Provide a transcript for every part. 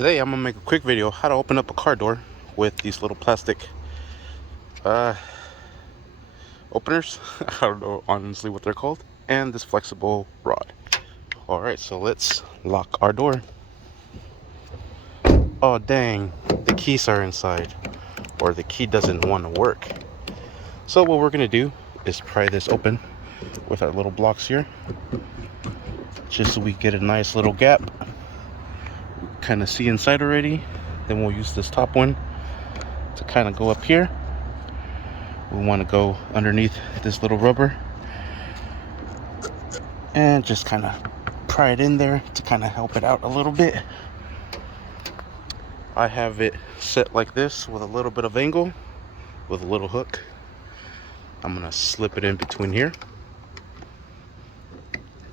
Today I'm gonna make a quick video how to open up a car door with these little plastic openers. I don't know honestly what they're called, and this flexible rod. Alright, so let's lock our door. Oh dang, the keys are inside, or the key doesn't want to work. So what we're gonna do is pry this open with our little blocks here, just so we get a nice little gap. Kind of see inside already. Then we'll use this top one to kind of go up here. We want to go underneath this little rubber and just kind of pry it in there to kind of help it out a little bit. I have it set like this with a little bit of angle with a little hook. I'm gonna slip it in between here,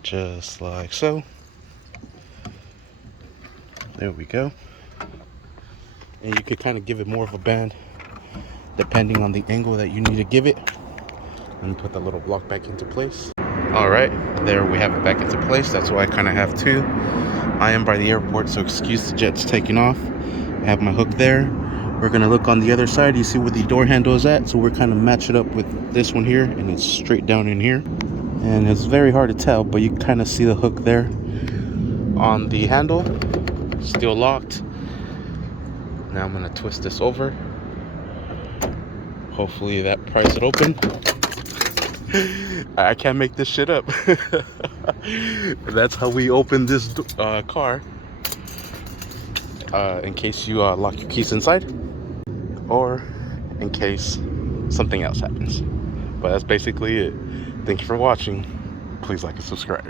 just like so. There we go. And you could kind of give it more of a bend depending on the angle that you need to give it. And put the little block back into place. All right, there we have it back into place. That's why I kind of have two. I am by the airport, so excuse the jets taking off. I have my hook there. We're gonna look on the other side. You see where the door handle is at, so we're kind of match it up with this one here, and it's straight down in here. And it's very hard to tell, but you kind of see the hook there on the handle. Still locked. Now I'm gonna twist this over. Hopefully that pries it open. I can't make this shit up. That's how we open this car. In case you lock your keys inside, or in case something else happens. But that's basically it. Thank you for watching. Please like and subscribe.